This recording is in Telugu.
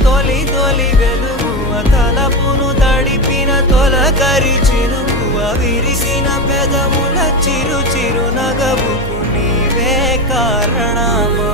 తొలి తొలి వెలుగువ తలపును తడిపిన తొలకరి చినుకువ విరిసిన పెదముల చిరు చిరు నగవుకు నీవే కారణమా